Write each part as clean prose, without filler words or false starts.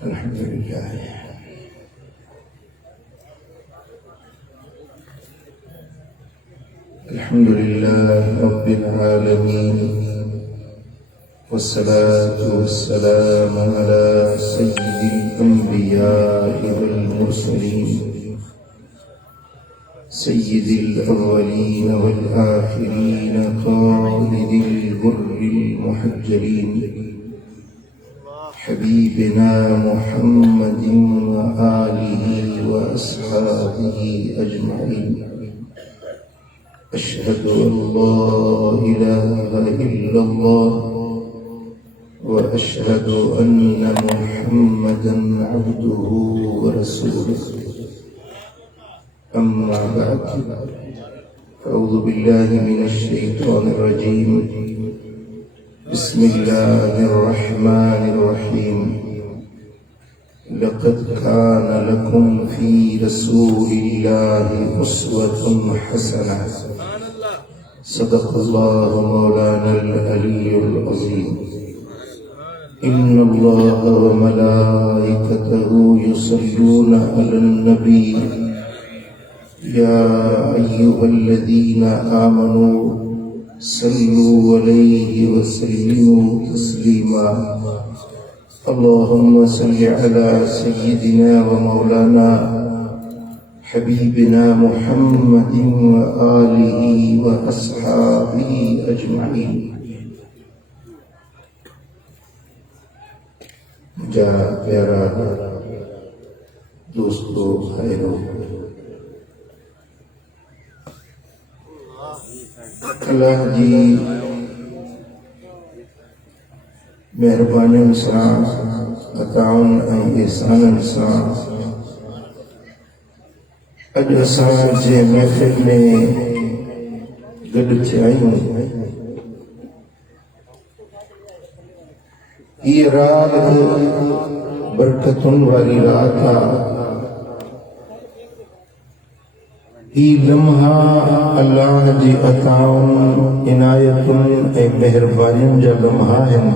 अल्हम्दुलिल्लाह अल्हम्दुलिल्लाह रब्बिल आलमीन वस्सलातु वस्सलामु अला सय्यिदिल अंबिया'i वल मुरसलीन सय्यिदिल अव्वलीन वल आखिरीन खालिदिल गुर्रिल मुहज्जलीन हबीबिना मुहम्मदिन व आलिहि व अस्हाबिहि अजमईन। अशहदु अल्ला इलाहा इल्लल्लाह व अशहदु अन्ना मुहम्मदन अब्दुहु व रसूलुहु। अम्मा बअद, अऊज़ु बिल्लाहि मिनश शैतानिर रजीम। बिस्मिल्लाहिर रहमानिर रहीम। लक़द कान लकुम फ़ी रसूलिल्लाहि उस्वतुन हसनह। सदक़ल्लाहु मौलानल अलीयुल अज़ीम। इन्नल्लाह व मलाइकतहु युसल्लूना अलन नबी या अय्युहल्लज़ीना आमनू सल्लू अलैहि व सल्लिमू तस्लीमा। अल्लाहुम्मा सल्लि अला सय्यिदिना व मौलाना हबीबिना मुहम्मदिन व आलिहि व अस्हाबिहि अजमईन। जा प्यारा दोस्तों भाइयों, अल्लाह जी मेहरबानी सां अताउन ऐं एहसान सां अॼु असां जे महफ़िल में गॾु थिया आहियूं। हीअ रात बरकतुनि वारी रात आहे। ही लम्हा अल्लाह जी अताउनि इनायतुनि ऐं मेहरबानियुनि जा लम्हा आहिनि।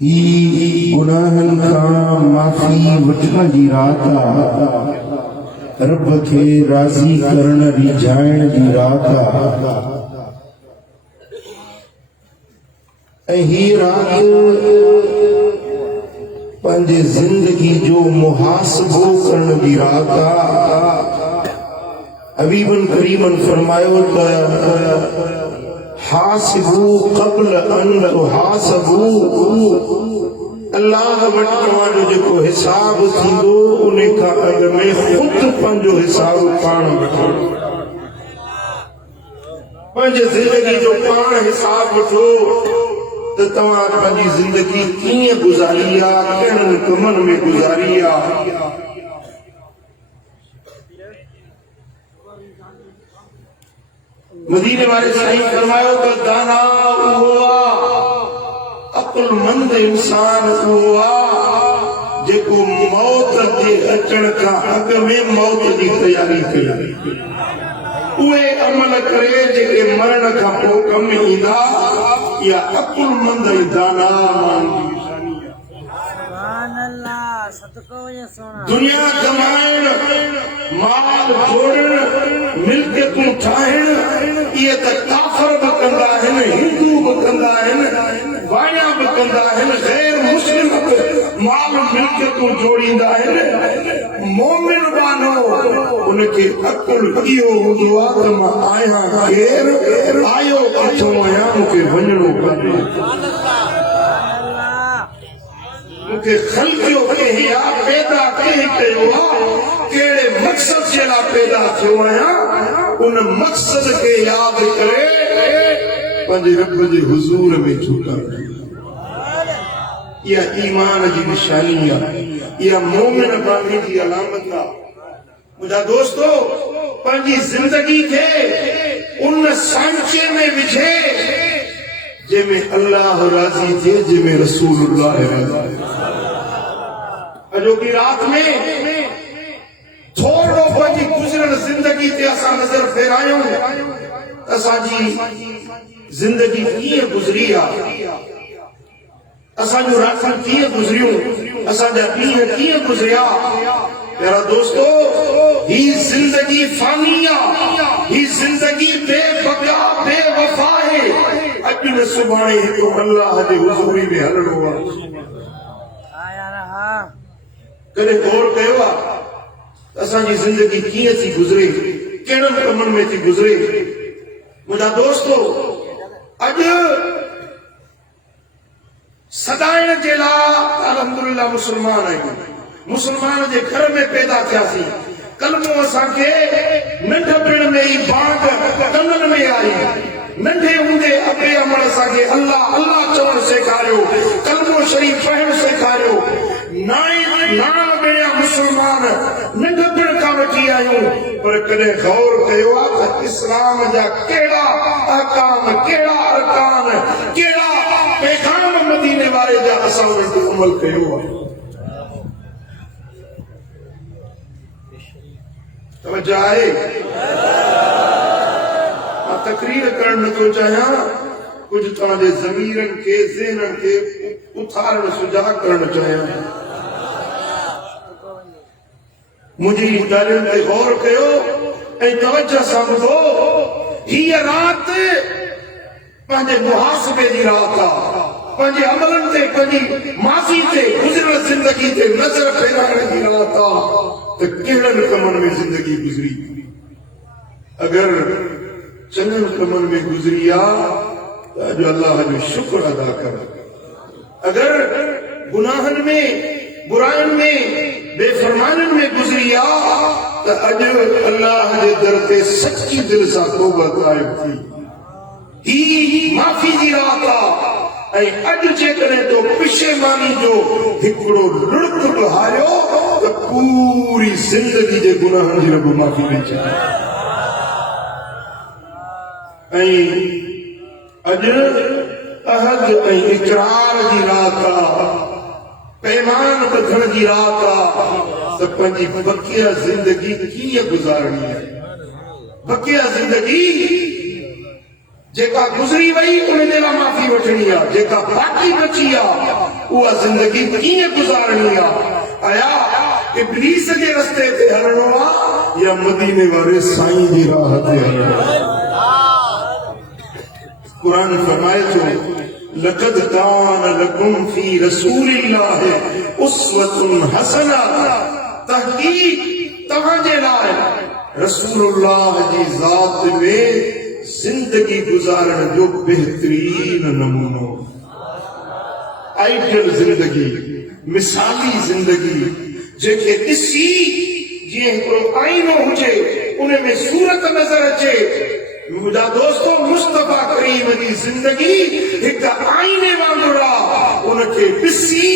ही गुनाहनि खां माफ़ी वठण जी रात आहे। रब खे राज़ी करण रिझाइण जी रात आहे। ऐं ही रात पंहिंजे ज़िंदगी जो मुहासिबो करण जी रात आहे। हबीबन करीमन फरमायो त हासिबू क़ब्ल अन तुहासिबू। अल्लाह वटि तव्हांजो जेको हिसाब थींदो उन खां अॻु में ख़ुदि पंहिंजो हिसाब पाण वठो। पंहिंजे ज़िंदगी जो पाण हिसाब वठो त तव्हां पंहिंजी ज़िंदगी कीअं गुज़ारी आहे, कहिड़नि कमनि में गुज़ारी आहे। मदीने वाले साईं फरमायो त दाना उहो आहे, अक़ुलमंद इंसान उहो आहे जेको मौत जे अचण खां अॻु में मौत जी तयारी करे। उहे अमल करे जेके मरण खां पोइ कम ईंदा। या अक़ुलमंद दाना माण्हू जी निशानी आहे। दुनिया कमाइण, माल जोड़ण, मिल्कियतूं ठाहिण, इहे त काफ़िर बि कंदा आहिनि, हिंदू बि कंदा आहिनि, वाया बि कंदा आहिनि, गैर मुस्लिम बि माल मिल्कियतूं जोड़ींदा आहिनि। मोमिन वानो उनखे अकुल इहो हूंदो आहे त मां आहियां केरु, आयो किथां आहियां, मूंखे वञिणो पवे, मूंखे ख़ल्क़ियो कंहिं आहे, पैदा कंहिं कयो आहे, कहिड़े मक़सद जे लाइ पैदा थियो आहियां, उन मक़सद खे यादि करे पंहिंजे रब जे हुज़ूर में झुकण। इहा ईमान जी निशानी आहे। इहा मोमिन बानी जी अलामत आहे। मुंहिंजा दोस्तो, पंहिंजी ज़िंदगी खे उन सांचे में विझे जंहिंमें अल्लाह राज़ी थिए, जंहिंमें रसूलुल्लाह राज़ी। अॼोकी रात में थोरो पंहिंजी गुज़िरल ज़िंदगी ते असां नज़र फेरायूं। असांजी जिंदगी कीअं गुज़री आहे, असांजूं रातियूं कीअं गुज़रियूं, असांजा ॾींहं कीअं गुज़रिया। प्यारा दोस्तो, ही जिंदगी फानी आहे, ही जिंदगी बेबका बेवफा आहे। अॼु न सुभाणे हिकु अल्लाह जे हुज़ूरी में हलणो आहे। कॾहिं गौर कयो आहे असांजी जिंदगी कीअं थी गुज़रे, कहिड़नि कमनि में थी गुज़रे। मुंहिंजा दोस्तो, अॼु सदाइण जे लाइ अल्हम्दुलिल्लाह मुस्लमान आहियूं, मुस्लमान जे घर में पैदा थियासीं। कलमो असांखे नंढपण में ई बाग कननि में आई। नंढे हूंदे अबे अमर असांखे अल्लाह अल्लाह चवणु सेखारियो, कलमो शरीफ़ पढ़णु सेखारियो। नाणा मुस्लमान नंढपण खां वठी आहियूं, पर कॾहिं गौर कयो आहे त इस्लाम जा कहिड़ा अहकाम, कहिड़ा अरकान, कहिड़ा पैगाम मदीने वारे जा असां उन ते अमल कयो आहे। तवज्जो आहे। मां तकरीर करणु नथो चाहियां, कुझु तव्हांजे ज़मीरनि खे ज़हननि खे उथारणु सुजाॻ करणु चाहियां। मुंहिंजी ॻाल्हियुनि ते गौर कयो ऐं तवज्जो सां ॿुधो। हीअ राति पंहिंजे मुहासिबे जी राति आहे, पंहिंजे अमलनि ते, पंहिंजी माज़ी ते, गुज़िरियल ज़िंदगी ते नज़र फेराइण जी राति आहे त कहिड़नि कमनि में ज़िंदगी गुज़री। अगरि चङनि कमनि में गुज़री आहे त अॼु अल्लाह जो शुक्र अदा कर। अगरि गुनाहनि में, बुराइनि में, बेफरमाननि में गुज़री आहे त अॼु अल्लाह जे दर ते सची दिलि सां तौबा क़ाइम थी। ही माफ़ी जी राति आहे ऐं अॼु जेकॾहिं तो पिशेमानी जो हिकिड़ो लुड़क बि हारियो त पूरी ज़िंदगी जे गुनाहनि जी रब माफ़ी ॾेई। ऐं अॼु अहद ऐं इक़रार जी राति आहे, पैमान ॿधण जी राति आहे त पंहिंजी बकिया ज़िंदगी कीअं गुज़ारणी आहे। बकिया ज़िंदगी जेका गुज़री वई उन जे लाइ माफ़ी वठणी आहे, जेका बाक़ी बची आहे उहा ज़िंदगी कीअं गुज़ारणी आहे। आया इब्लीस जे रस्ते ते हलणो आहे या मदीने वारे साईं जी राह ते हलणो आहे। कुरान फरमाए थो, लक़द कान लकुम फी रसूलिल्लाहि उस्वतुन हसना। तहक़ीक़ तव्हांजे लाइ रसूलुल्लाह जी ज़ात में जिंदगी गुज़ारण जो बेहतरीन नमूनो, आइडियल जिंदगी, मिसाली जिंदगी, जेके ॾिसी जीअं हिकिड़ो आईनो हुजे उन में सूरत नज़र अचे। मुंहिंजा दोस्तो, मुस्तफा करीम जी जिंदगी हिकु आईने वांगुरु आहे। उनखे ॾिसी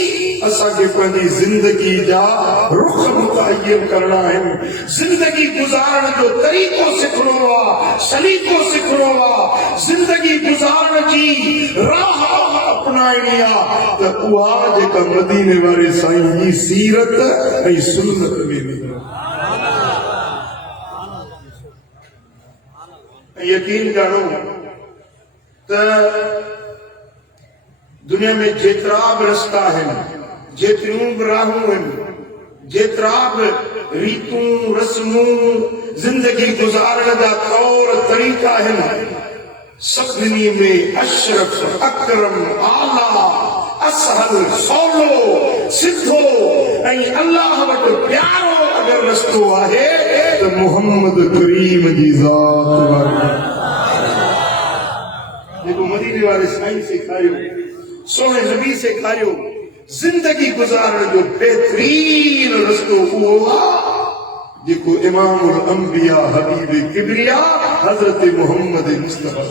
असांखे पंहिंजी जिंदगी जा रुख मुतयन करणा आहिनि, जिंदगी गुज़ारण जो तरीक़ो सिखणो आहे, सलीक़ो सिखणो आहे, जिंदगी गुज़ारण जी राह अपनाइणी आहे त उहा जेका मदीने वारे साईं जी सीरत ऐं सुन्नत में यकीन जानो त दुनिया में जेतिरा बि रस्ता आहिनि, जेतिरियूं बि राहूं आहिनि, जेतिरा बि रीतूं रस्मूं जिंदगी गुज़ारण जा तौर तरीक़ा आहिनि, सभिनी में अशरफ, अकरम, आला, असहल, सवलो, सिधो ऐं अल्लाह वटि प्यारो अगरि रस्तो आहे त मोहम्मद करीम जी ज़ात वारो जेको मदीने वारे साईं सेखारियो, सोने नबी सेखारियो, जिंदगी गुज़ारण जो बेहतरीन रस्तो उहो आहे जेको इमामुल अंबिया हबीब किबरिया हज़रत मोहम्मद मुस्तफा।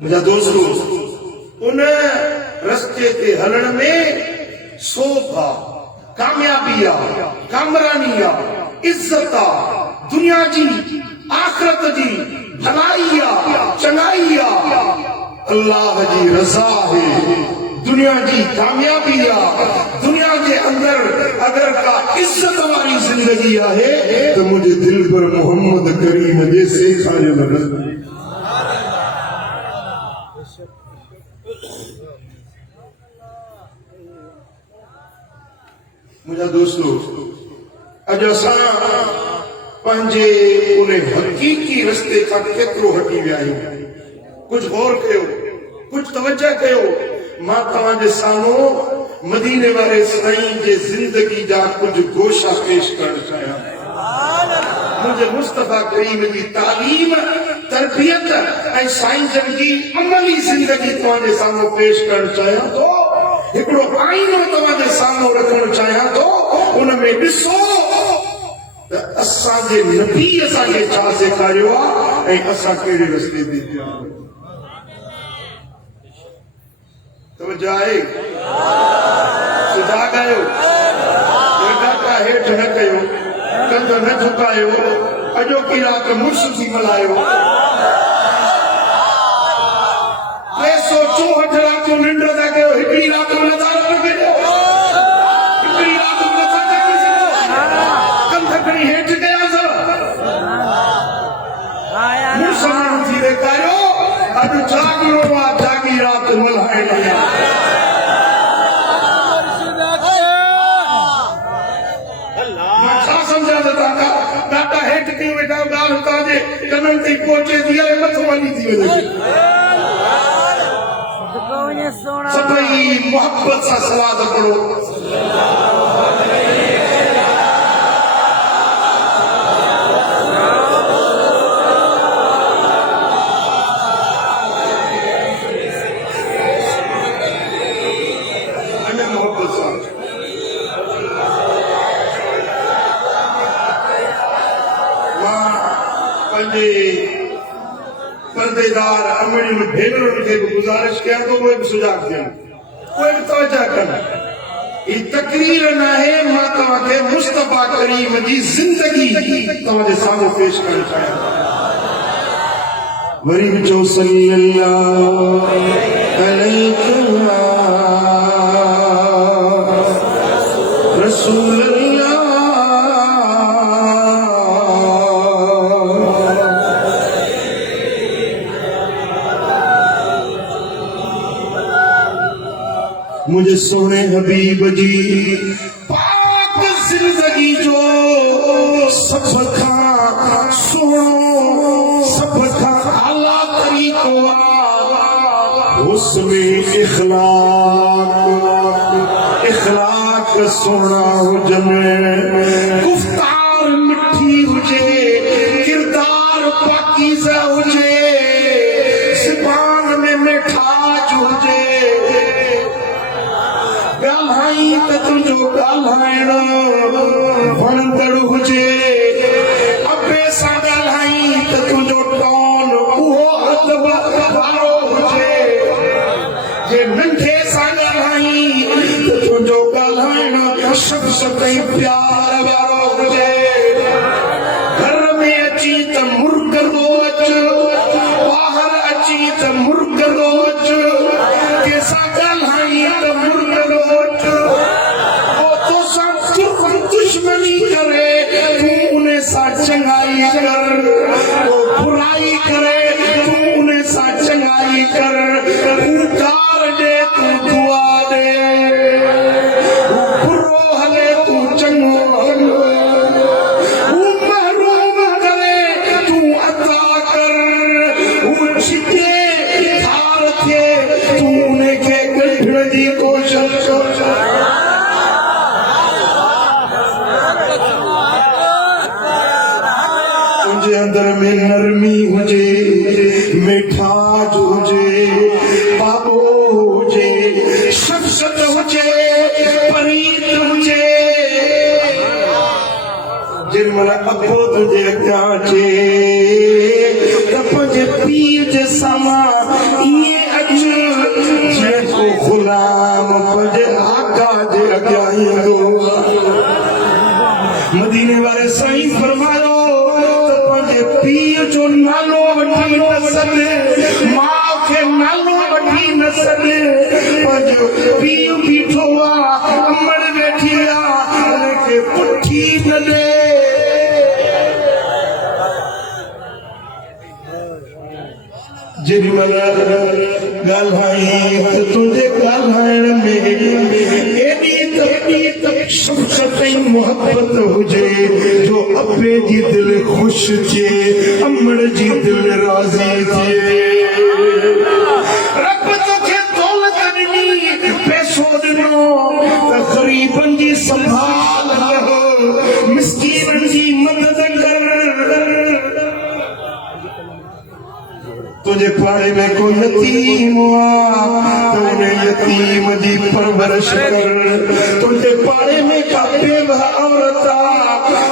मुंहिंजा दोस्तो, उन रस्ते ते हलण में शोभा, कामयाबी आहे, कामरानी आहे, इज्जत आहे, दुनिया जी आख़िरत जी भलाई आहे, चङाई आहे, अल्लाह जी रज़ा आहे, दुनिया जी कामयाबी आहे। दुनिया जे अंदर अगर का इज्जत वाली जिंदगी आहे तो मुझे दिल पर मोहम्मद करीम जे सेखारियो लॻे। मुझा दोस्तों, अज असां पंहिंजे उन हकीकी रस्ते खां केतिरो हटी विया आहियूं। कुछ गौर कयो, कुछ तवज्जो कयो। मां तव्हांजे साम्हूं मदीने वारे साईं जे जिंदगी जा कुछ गोशा पेश करण चाहियां। मुझे मुस्तफा करीम जी तालीम, तरबियत ऐं साईं जन जी अमली जिंदगी तव्हांजे साम्हूं पेश करण चाहियां थो। हिकिड़ो आईनो तव्हांजे साम्हूं रखणु चाहियां थो। उन में ॾिसो त असांजे नबी असांखे छा सेखारियो आहे ऐं असां कहिड़े रस्ते ते पिया आहियूं। तवज्जो आहे? सुजाॻ आहियो? ॾाका हेठि न कयो, कंध न झुकायो, अॼोकी राति मुर्स थी मल्हायो। 364 रातियूं निंड था कयो, हिकिड़ी राति में नज़ारो न कयो, हिकिड़ी राति में नथा जाॻी सघो, कंध खणी हेठि कयासीं, मुर्स माण्हू थी ॾेखारियो। अॼु जाॻिणो आहे, जाॻी राति मल्हाइणी आहे। मां छा सम्झां त तव्हां ॾाढा हेठि कयूं वेठा, ॻाल्हि तव्हांजे कननि ताईं पहुचे थी आहे, मथो वञी थी वञे। सभई मोहब्बत सां सलाद पढ़ो। पर्देदार अमड़ियुनि भेनरुनि खे बि गुज़ारिश कयां थो, उहे बि सुजाॻ थियनि, उहे बि तवज्जो कनि। ही तकरीर न आहे, मां तव्हांखे मुस्तफा करीम जी ज़िंदगी तव्हांजे साम्हूं पेश करणु चाहियां थो। वरी बि चओ सल्लल्लाहु अलैहि रसूल मुझे सोने हबीब जी पाक जिंदगी जो सब खां सुनो, सब खां आला तरीक़ो उसमें इखलाक सोना हुजने, गुफ्तार मिठी हुजे, किरदार पाकीज़ा हुजे, ज़ुबान में मिठास हुजे, ॻाल्हाई त तुंहिंजो ॻाल्हाइणो वणंदड़ हुजे, अबे सां ॻाल्हाई त तुंहिंजो टोन उहो अदब वारो हुजे, जे नंढे सां ॻाल्हाई त तुंहिंजो ॻाल्हाइणो शख़्स ताईं प्यार वारो हुजे, घर में अची त मुर्ग रोच, ॿाहिरि अची त मुर्ग रोच, कंहिंसां ॻाल्हाई त मुर्ग रोच, दुश्मनी करे तू उन सां चङाई कर, वो बुराई करे तू उन सां चङाई कर, उतार दे तू दुआ दे, बुरो हले तू चङो हल, महरूम करे तू अता कर, छिके थार थिए तू उनखे कढण जी कोशिश कर। अंदर में नरमी हुजे, मिठास हुजे, बाबो हुजे, शख्सियत हुजे, परीत हुजे, जिन मन अखो तुंहिंजे अॻियां अचे त पंहिंजे पीउ जे साम्हूं ईअं अचु जीअं को ग़ुलाम पंहिंजे आका जे अॻियां ईंदो। मदीने वारे साईं फरमायो पीउ जो नालो वठी न सघे, माउ खे नालो वठी न सघे, पंहिंजो पीउ बीठो आहे, अमड़ वेठी आहे, जेॾी महिल ॻाल्हाई त तुंहिंजे ॻाल्हाइण में एॾी त शफ़क़त ऐं मोहबत हुजे जो अबे जी दिलि ख़ुशि थिए, अमड़ जी दिलि राज़ी थिए। रब तोखे दौलत ॾिनी, पैसो ॾिनो त ग़रीबनि जी संभाल कर, मिस्कीननि जी मदद कर। तुझे पाड़े में कोई यतीम हुआ तो उन्हें यतीम जी परवरिश कर। तुझे पाड़े में का बेवा औरत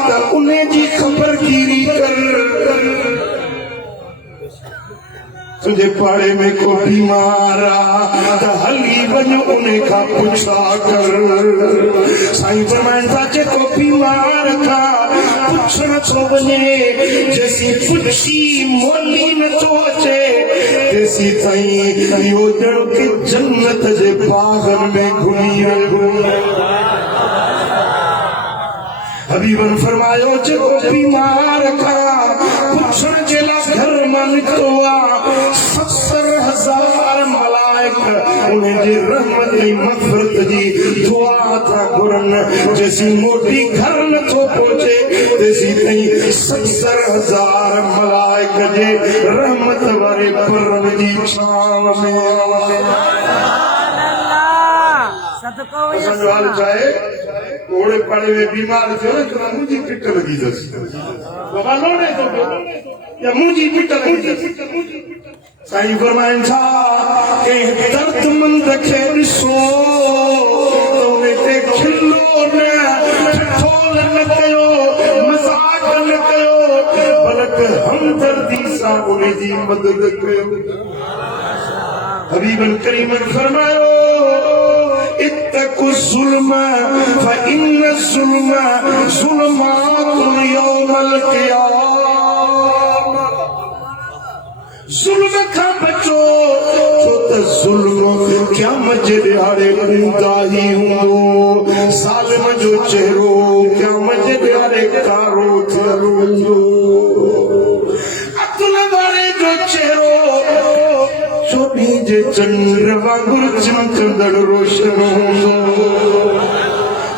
तो उन्हें जी खबरगिरी कर। तुझे पाड़े में को बीमार तो हली वञ उन्हें का पुछा कर। साईं फरमाइनि था जेको बीमार का पुछण थो वञे, जैसी पुछी मोली न थो अचे, तेसी ताईं इहो ॼण के जन्नत जे बागन में घुमी रहियो। हबीबन फरमायो जेको बीमार का पुछण जे लाइ घर मां निकितो आहे, 70,000 मलाइक उन्हें जी रहमत ऐं मग़फ़िरत जी दुआ था घुरनि। जेसी मोटी घर नथो पहुचे तेसी ताईं 70,000 मलाइक जे रहमत वारे परम जी छांव में। असांजो हाल छा आहे, ओड़े पाड़े में बीमार थियो न त मुंहिंजी पिट लॻी अथसि, बाबा लोड़े थो पियो या मुंहिंजी पिट लॻी अथसि। साईं फरमाइनि था कंहिं दर्दमंद खे ॾिसो त उन ते खिलो न, ठठोल न कयो, मज़ाक न कयो, बल्कि हमदर्दी सां उन जी मदद कयो। हबीबन करीमन फरमायो इत्तक़ु ज़ुल्म फ़इन्न ज़ुल्म ज़ुल्मातुन यौमल क़ियामह। ज़ुल्म खां बचो छो त ज़ुल्म क़यामत जे ॾियारे ऊंधा ई हूंदो। ज़ालिम जो चेहरो क़यामत जे ॾियारे कारो थियलु हूंदो। अकुल वारे जो चेहरो चोॾी जे चंड वांगुरु चमकंदड़ रोशन हूंदो।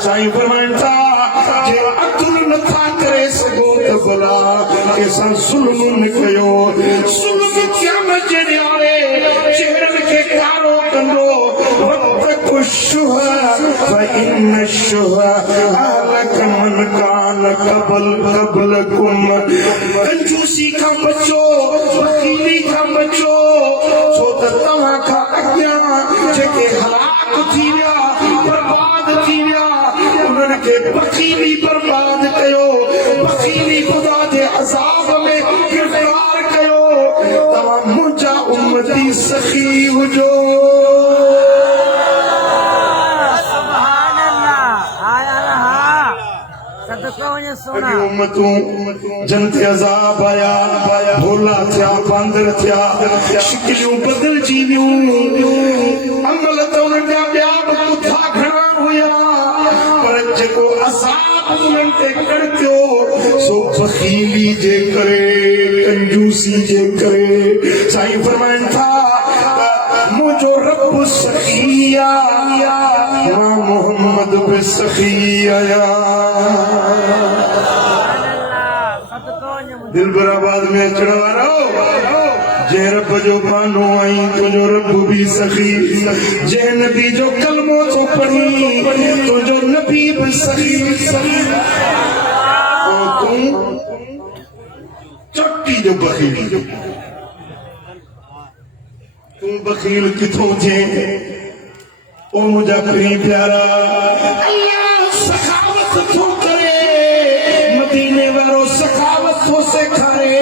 साईं फरमाइनि था जे अकुल नथा करे सघो त भला कंहिंसां ज़ुल्म न कयो। ज़ुल्म क़यामत जे ॾियारे चेहरनि खे कारो कंदो। वत्तक़ु शुह फ़इन्न शुह अहलक मन कान क़बलकुम। कंजूसी खां बचो, बख़ीली खां बचो, छो त तव्हां खां अॻियां जेके हलाक थी विया, बर्बाद थी विया, उन्हनि खे बख़ीली बर्बाद कयो, बख़ीली ख़ुदा जे अज़ाब में गिरफ़्तार कयो। तव्हां मुंहिंजा उम्मती सखी हुजो। उम्मतूं जन ते अज़ाब आया, भोला थिया, बांदर थिया, शिकिलियूं बदिलजी वियूं, अमल त उन्हनि जा ॿिया बि पुठा घणा हुया, पर जेको अज़ाब उन्हनि ते कड़कियो सो बख़ीली जे करे, कंजूसी जे करे। साईं फरमाइनि था मुंहिंजो रब सखी आहे, मां मोहम्मद बि सखी आहियां। दिलबराबाद में अचण वारो जंहिं रब जो बानो आई तुंहिंजो रब भी सखी, जंहिं नबी जो कलमो थो पढ़ी तुंहिंजो नबी भी सखी। तूं चोटी जो बखील, तूं बखील किथों थे? ओ मुंहिंजा प्री प्यारा, अल्लाह सखावत थो करे, मदीने वारो सखावत थो सेखारे,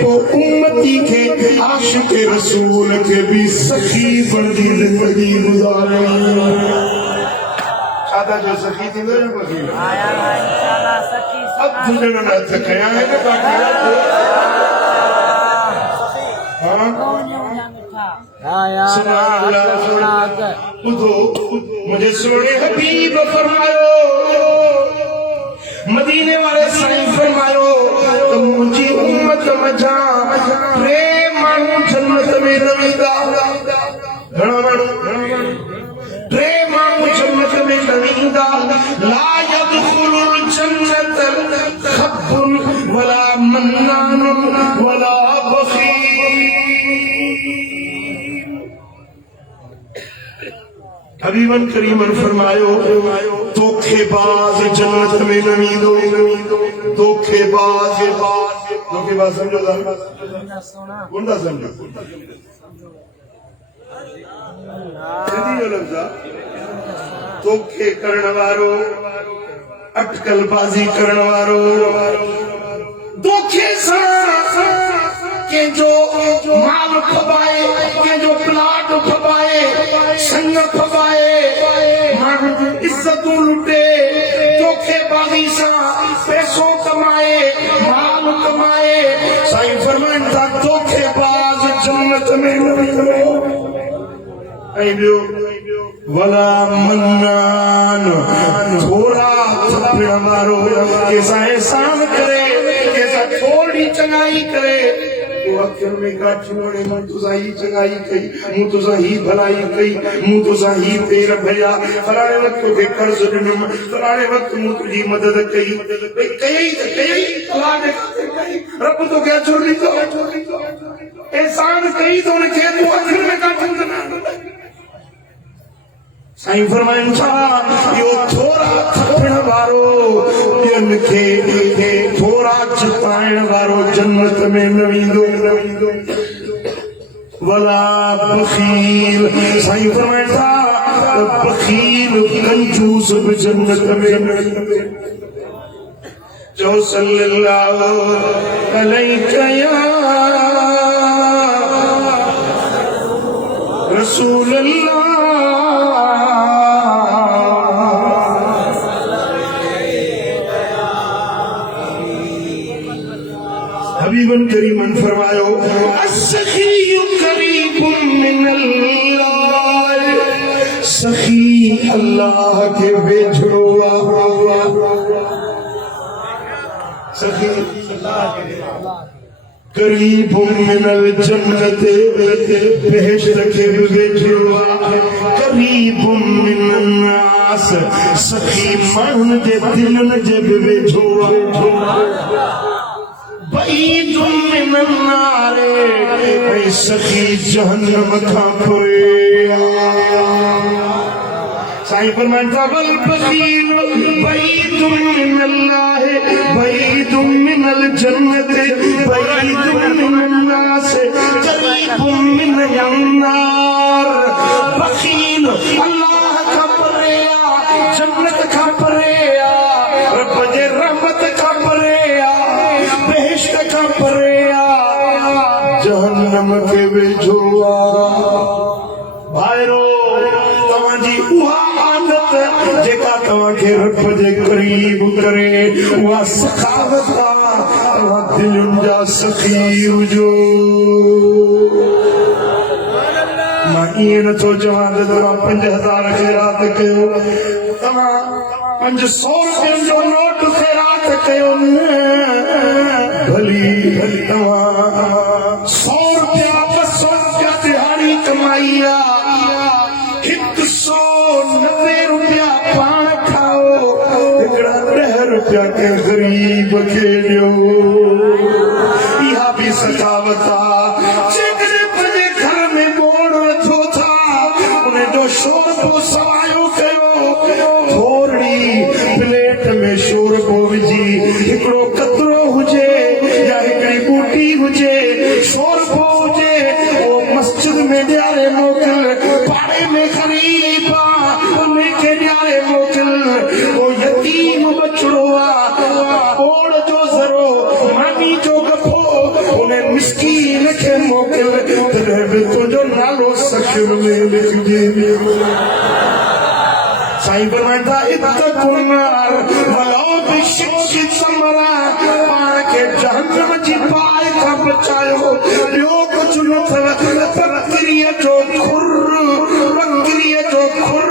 तो उम्मती के आशिक रसूल के भी सखी बणजी ज़िंदगी गुज़ारे। छाता जो सखी थींदो या बखील? इंशाअल्लाह सखी। अब दुनिया में न थकया है ना बाकी मुझे सोने हबीब फरमायो, मदीने वाले साईं फरमायो तो मुझी उम्मत मजा प्रेम मानू जन्नत कज़्ज़ाबुन वला मन्नानुन वला बख़ील। हबीबन करीमन फरमायो धोखेबाज जन्नत में नहीं दो। धोखेबाज समझो गुंडा समझो धोखे करण वारो, अटकलबाजी करण वारो, धोखे के जो माल खबाए, के जो प्लाट खबाए, संग खबाए, माण्हू इज्जतूं लुटे, धोखेबाजी सां पैसो कमाए, माल कमाए। साईं फरमाइनि था धोखेबाज जन्नत में न वेंदो। ऐं ॿियो वला मन्नान थोरा थपण वारो, कंहिंसां एहसान करे, कंहिंसां थोरी चङाई करे, वो अखियुनि में काठियूं हणे मूं तोसां ही चङाई कई, मूं तोसां ही भलाई कई, मूं तोसां ही पेर भया, फलाणे वक़्तु तोखे कर्ज़ ॾिनुमि, फलाणे वक़्तु मूं तुंहिंजी मदद कई। भई कयई त कयई, अलाह ने कई, रब तोखे अजर ॾींदो। एहसान कई त उनखे तूं अखियुनि में काठियूं ॾिना। साईं फरमाइनि था इहो थोरा थपण वारो, ॿियनि खे थोरा चिताइण वारो जन्नत में न वेंदो। वला बख़ील, साईं फरमाइनि था बख़ील कंजूस बि जन्नत में न वेंदो। जो सल्लल्लाहु अलैहि रसूल अल्लाह। हबीबन करीमन फरमायो अस्सखी करीबुम मिनल्लाह, सखी अल्लाह के वेझो आ। सखी करीबुम मिनल जन्नत, बेहश्त के वेझो आ। करीबुम मिनन नास, सखी माण्हुनि जे दिलनि जे वेझो आ। बईदुम मिनन नारे, सखी जहन्नम खां परे आ। साईं फरमाइनि था वल बख़ील बईदुम मिनल्लाह, बईदुम मिनल जन्नत, बईदुम मिनन नास, करीबुम मिनन नार। बख़ील अल्लाह खां परे आ, जन्नत खां परे आ, रब जे रहमत खां परे आ, बेहिश्त खां परे आ, जहन्नम खे वेझो आ। भाइरो तव्हांजी उहा आदत जेका तव्हांखे रब जे करीब करे, उहा सखावत आ। तव्हां दिलुनि जा सखी हुजो। मां ईअं नथो चवां त तव्हां 5000 ख़ैरात कयो, तव्हां 500 रुपयनि जो नोट ख़ैरात कयो न, भली तव्हां 100 रुपया 200 रुपया दिहाड़ी कमाई आ, 190 रुपया पाण खाओ, हिकिड़ा 10 रुपया के गरीब खे ॾियो। इहा बि सखावत आ। जेकॾहिं पंहिंजे घर में मोड़ रखो था, उनजो शोरबो सवायो कयो, थोरी प्लेट में शोरबो विझी, हिकिड़ो कतरो हुजे या हिकिड़ी बूटी हुजे, शोरबो हुजे, वो मस्जिद में ॾियारे मोकिल, पाड़े में ग़रीब आ उनखे ॾियारे मोकिल। वो यतीम बछड़ो आ, ओड़ जो ज़रो, मानी जो गफ़ो, उन मिस्कीन खे मोकिल, तॾहिं बि तुंहिंजो नालो सखियुनि में लिखिजे। साईं फरमाइनि था इत्तक़ुन नार वलौ बिशिक्कि तमरा, पाण खे जहन्नम जी बाहि खां बचायो। ॿियो कुझु न अथव, बकरीअ जो खुर, बकरीअ जो खुर,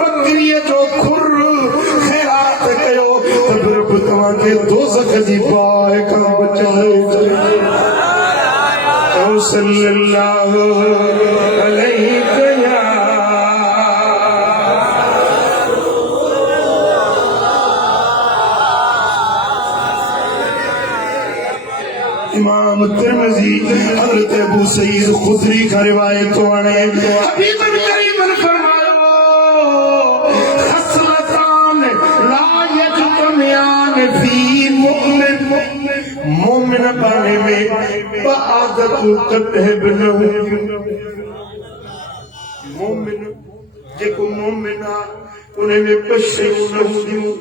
बकरीअ जो खुर ख़ैरात कयो, त रब तव्हांखे दोज़ख जी बाहि खां बचायो। सल्लल्लाहु अलैहि इमाम तिरमिज़ी हज़रत अबू सईद खुदरी का रिवायत तो आने हबीब करीम ने फरमाया खसलतान ला यजतमियान फी मुमिन मोमिन बारे में बआदत कतब न मोमिन जेको मोमिन आ उन्हें में पशेऊ न हुंदियूं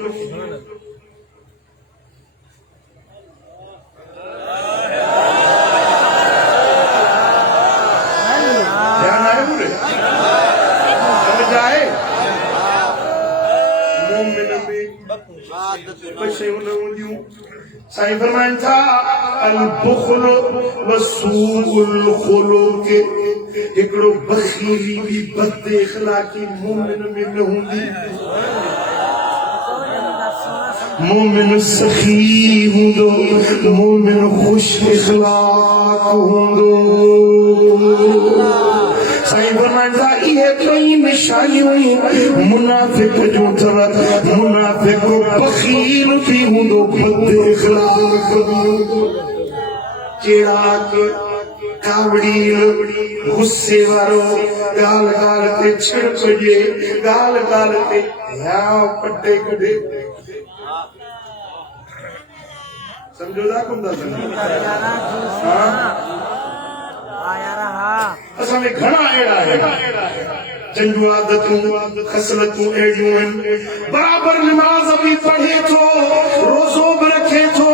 ध्यान आए बोले समझ आए मोमिन में पशेऊ न हुंदियूं साईं फरमाइन था अल बुखल वसूउल खुलुक हिकड़ो बखीली भी बद इखलाकी मोमिन में न हुंदी मोमिन सखी हुंदो मोमिन खुश इखलाक हुंदो साईं फरमाइन था ये कई निशानियूं मुनाफिक जो अथव मुनाफिक बखील भी हुंदो बद इखलाक चिराग कावड़ी गुस्से वारो गाल गाल ते छिड़पजे गाल गाल ते या पट्टे कढे समझो था कुंदा असां में घणा अहिड़ा है जंजू आदतूं खसलतूं अहिड़ियूं आहिनि बराबर नमाज बि पढ़े थो रोज़ो बि रखे थो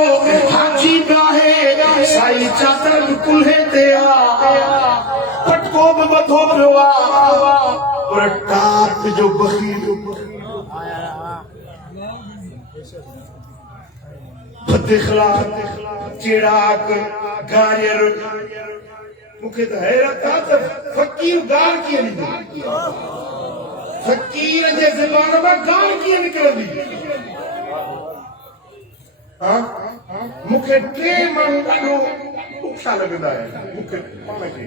हाजी बि आहे साईं चादर बि कुल्हे ते आ पटको बि ॿधो पियो आ पर टाप जो बखील बदइखलाक चिड़ाक गायर मूंखे त हैरत आहे त फ़कीर गाल कीअं ॾींदो फ़कीर जे ज़बान मां गाल कीअं निकिरंदी मूंखे टे माण्हू ॾाढो ॾुखिया लॻंदा आहिनि मूंखे पाण खे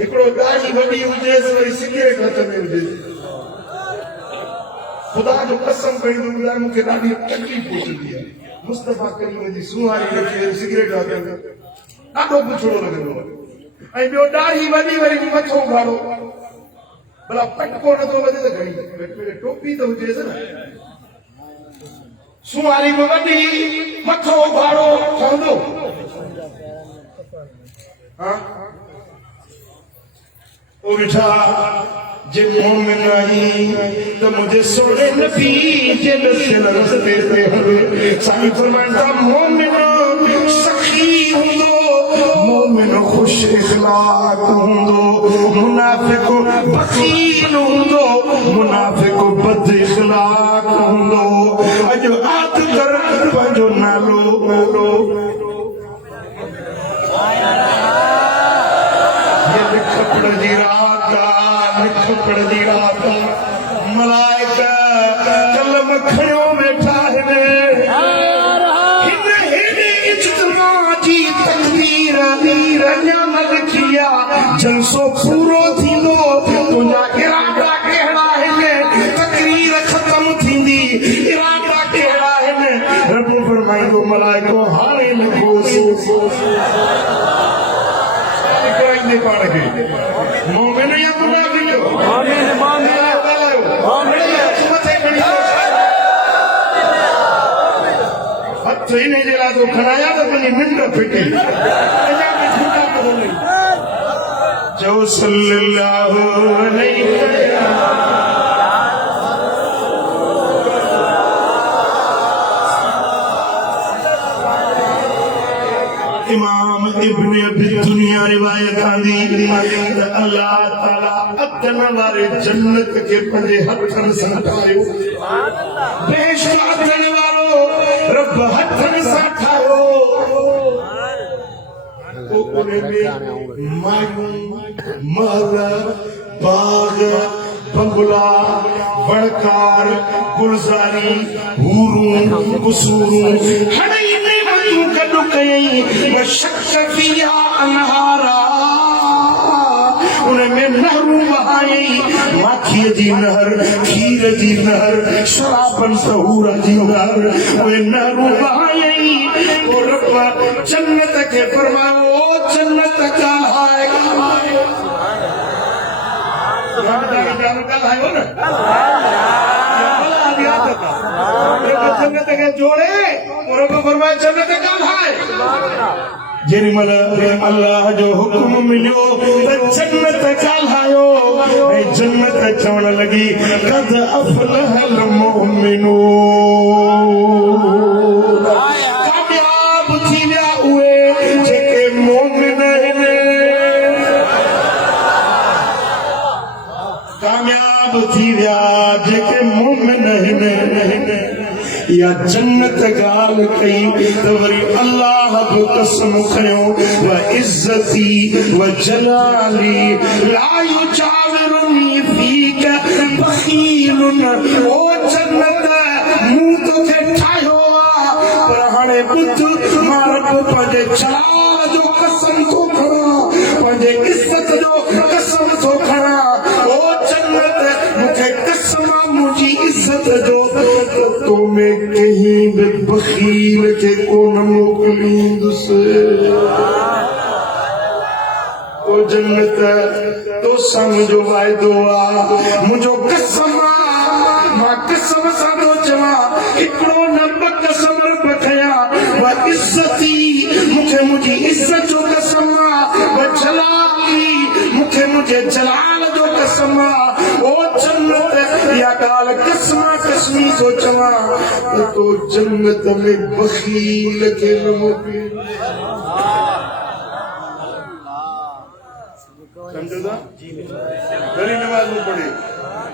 हिकिड़ो ॾाढी वॾी हुजेसि वरी सिगरेट हथ में हुजेसि ख़ुदा जो कसम खणी थो ॿुधायां मूंखे ॾाढी तकलीफ़ पहुचंदी आहे मुस्तफ़ा करीम जी सुहारी रखी सिगरेट हथ में ॾाढो बुछड़ो लॻंदो ऐं ॿियो ॾाढी वॾी वरी मथो उघाड़ो भला पटको नथो वधे त घणी टोपी त हुजेसि न सुवारी बि वॾी मथो उघाड़ो ठहंदो ओ बेटा जे मोमिन आहीं त मुंहिंजे सोने नबी जे दसियल रस्ते ते हले साईं फरमाइनि था मोमिन सखी हूंदो मोमिन खुश इखलाक हूंदो मुनाफिक बखील हूंदो मुनाफिक बद इखलाक हूंदो अॼु आत कर पंहिंजो नालो पढ़दी रात मलाइका कलम खड़ियो वेठा हिन हेॾे इज्तिमा जी तकदीर अञा लिखी आहे जलसो पूरो थींदो तुंहिंजा इरादा कहिड़ा आहिनि तकरीर ख़तम थींदी इरादा कहिड़ा आहिनि रब फरमाईंदो मलाइको हाणे लॻोसि कराईंदे पाण खे मोमिन या मुनाफिक हथ इन जे लाइ तो खणाया त तुंहिंजी निंड फिटी चओ सल्लल्लाहु अलैहि इमाम इब्न अबी दुनिया रिवायत आंदी अल्लाह ताला अदन वारे जन्नत के पंजे हथन सां ठाहियो बेशक अदन वारो रब हथन सां ठाहियो महल बाग बंगला बड़कार गुलजारी हूरूं कुसूरूं हड़ई नेमतूं गॾु कयई शक्शफिया अनहारा उनमें नहरूं बहायई माखीअ जी नहर खीर जी नहर शराबन सहूर जी नहर उहे नहरूं बहायई जन्नत के फरमाओ जन्नत का है जन्नत के जोड़े और फरमाए जन्नत का है जेमल अल्लाह जो हुक्म मिलियो जन्नत ॻाल्हायो ऐं जन्नत चवण लॻी कद अफ़लहल मुमिनून कामयाब थी विया उहे जेके मोमिन आहिनि कामयाब थी विया जेके मोमिन आहिनि या जन्नत गाल कई तो वरी अल्लाह बि कसम खयो व इज्जती व जलाली ला युजाविरुनी फीक बखीलुन ओ जन्नत मूं तोखे ठाहियो पर हाणे ॿुध मां रब पंहिंजे जलाल जो कसम थो खणा पंहिंजे इज्जत जो कसम थो खणा ओ जन्नत मूंखे कसम मुंहिंजी इज्जत जो तो मैं कहीं भी बखील के कोन मोकलींदुसि ओ जन्नत तो समझो वायदो आ मुझो कसम मां कसम सां थो चवां हिकिड़ो न ॿ कसम खयां व इज्जती मूंखे मुंहिंजी इज्जत जो कसम आ व जलाली मूंखे मुंहिंजे जलाल जो कसम आ ओ जन्नत या ॻाल्हि कसम कसमी थो चवां तो जन्नत में बखील के न मोकिले समझो था भली नमाज पढ़े